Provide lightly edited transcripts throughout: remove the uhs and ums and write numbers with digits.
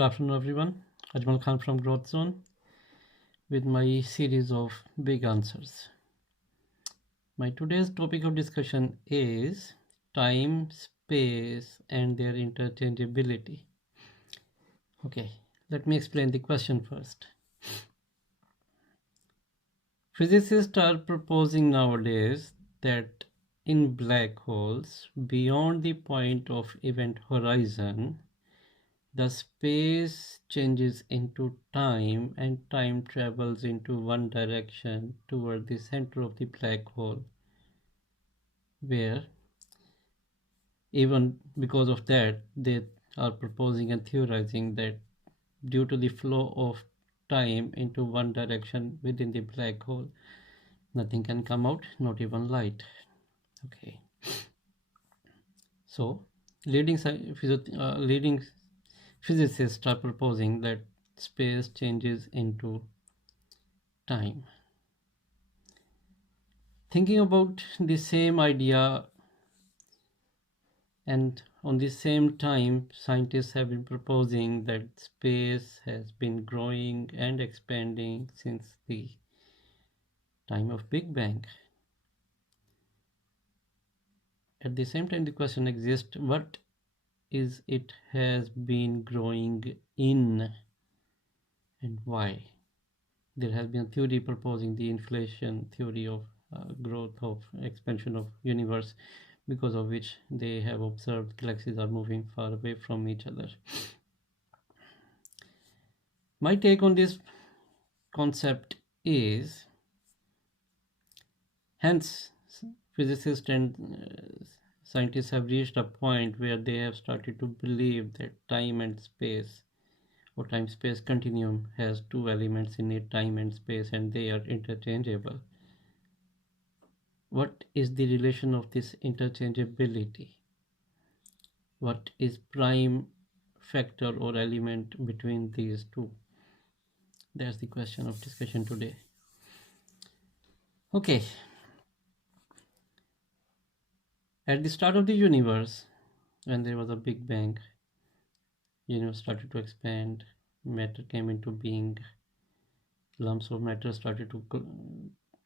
Good afternoon, everyone. Ajmal Khan from GrowthZone with my series of big answers. My today's topic of discussion is time, space, and their interchangeability. Okay, let me explain the question first. Physicists are proposing nowadays that in black holes, beyond the point of event horizon, the space changes into time and time travels into one direction toward the center of the black hole, where even because of that, they are proposing and theorizing that due to the flow of time into one direction within the black hole, nothing can come out, not even light. Okay, so leading physicists are proposing that space changes into time. Thinking about the same idea, and on the same time, scientists have been proposing that space has been growing and expanding since the time of Big Bang. At the same time, the question exists, what is it has been growing in and why? There has been a theory proposing the inflation theory of growth of expansion of universe, because of which they have observed galaxies are moving far away from each other. My take on this concept is, hence physicists and scientists have reached a point where they have started to believe that time and space or time-space continuum has two elements in it, time and space, and they are interchangeable. What is the relation of this interchangeability? What is prime factor or element between these two? That's the question of discussion today. Okay. At the start of the universe, when there was a big bang, universe started to expand, matter came into being, lumps of matter started to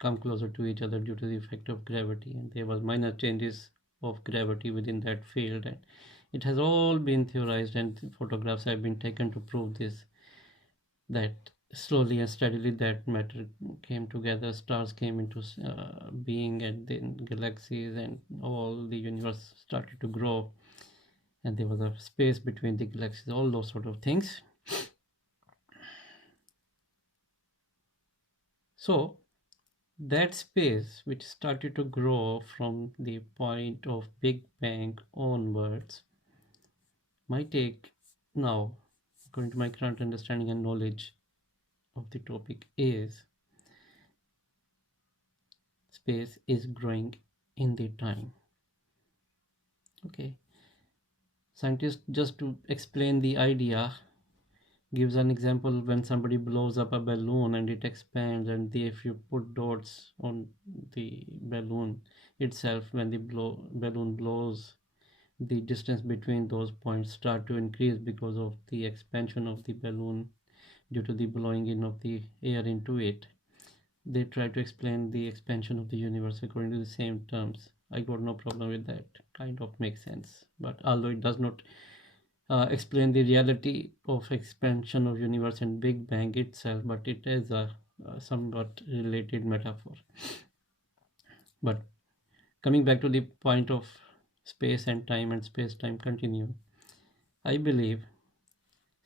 come closer to each other due to the effect of gravity, and there was minor changes of gravity within that field, and it has all been theorized and photographs have been taken to prove this, that slowly and steadily that matter came together, stars came into being, and then galaxies and all the universe started to grow, and there was a space between the galaxies, all those sort of things. So that space which started to grow from the point of Big Bang onwards, my take now, according to my current understanding and knowledge of the topic, is space is growing in the time. Okay, scientists, just to explain the idea, gives an example. When somebody blows up a balloon and it expands, and if you put dots on the balloon itself, when the balloon blows, the distance between those points start to increase because of the expansion of the balloon due to the blowing in of the air into it. They try to explain the expansion of the universe according to the same terms. I got no problem with that, kind of makes sense, but although it does not explain the reality of expansion of universe and Big Bang itself, but it is a somewhat related metaphor. But coming back to the point of space and time and space-time continuum, I believe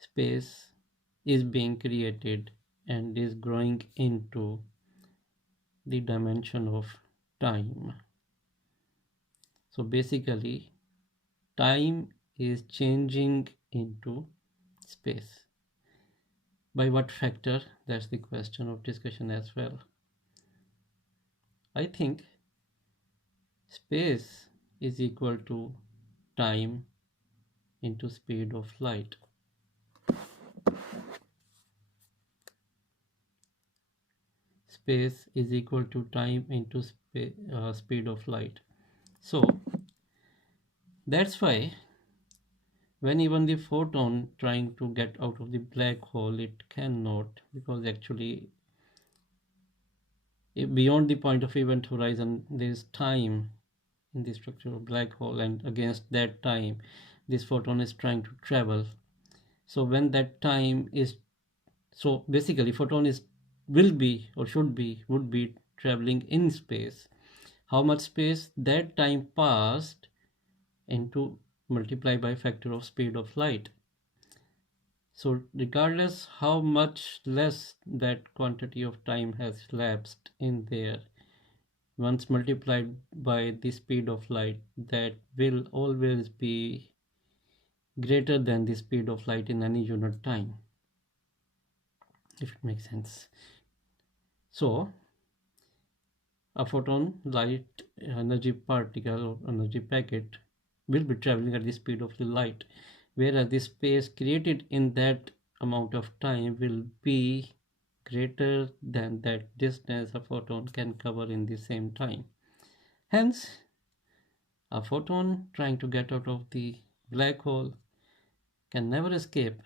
space is being created and is growing into the dimension of time. So basically, time is changing into space. By what factor? That's the question of discussion as well. I think space is equal to time into speed of light. Space is equal to time into speed of light. So that's why when even the photon trying to get out of the black hole, it cannot, because actually beyond the point of event horizon there is time in the structure of black hole, and against that time this photon is trying to travel. So when that time is, so basically photon is, will be, or should be, would be traveling in space. How much space that time passed into, multiply by factor of speed of light. So regardless how much less that quantity of time has elapsed in there, once multiplied by the speed of light, that will always be greater than the speed of light in any unit time, if it makes sense. So a photon, light energy particle or energy packet, will be traveling at the speed of the light, whereas the space created in that amount of time will be greater than that distance a photon can cover in the same time. Hence, a photon trying to get out of the black hole can never escape,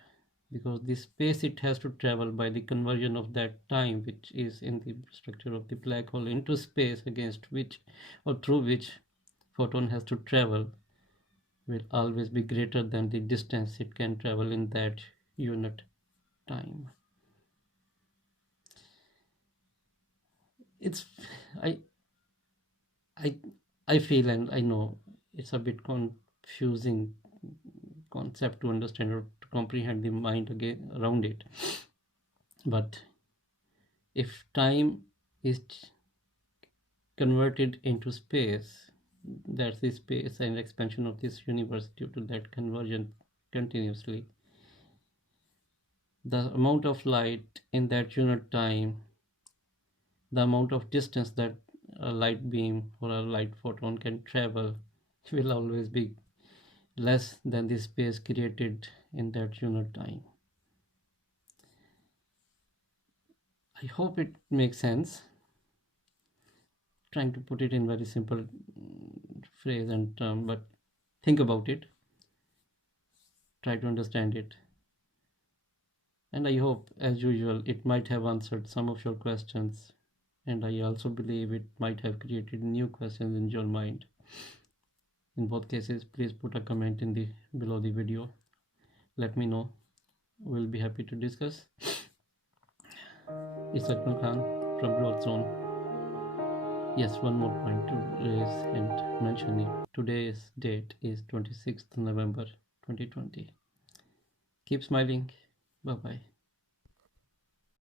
because the space it has to travel by the conversion of that time which is in the structure of the black hole into space against which, or through which, photon has to travel, will always be greater than the distance it can travel in that unit time. It's, i i I feel, and I know it's a bit confusing concept to understand or to comprehend the mind again around it, but if time is converted into space, that's the space and expansion of this universe due to that conversion continuously, the amount of light in that unit time, the amount of distance that a light beam or a light photon can travel, will always be less than the space created in that unit time. I hope it makes sense. Trying to put it in very simple phrase and term, but think about it, try to understand it, and I hope, as usual, it might have answered some of your questions, and I also believe it might have created new questions in your mind. In both cases, please put a comment in the below the video, let me know, we'll be happy to discuss. It's Ajmal Khan from GrowthZone. Yes, one more point to raise and mention it. Today's date is 26th November 2020. Keep smiling. Bye bye.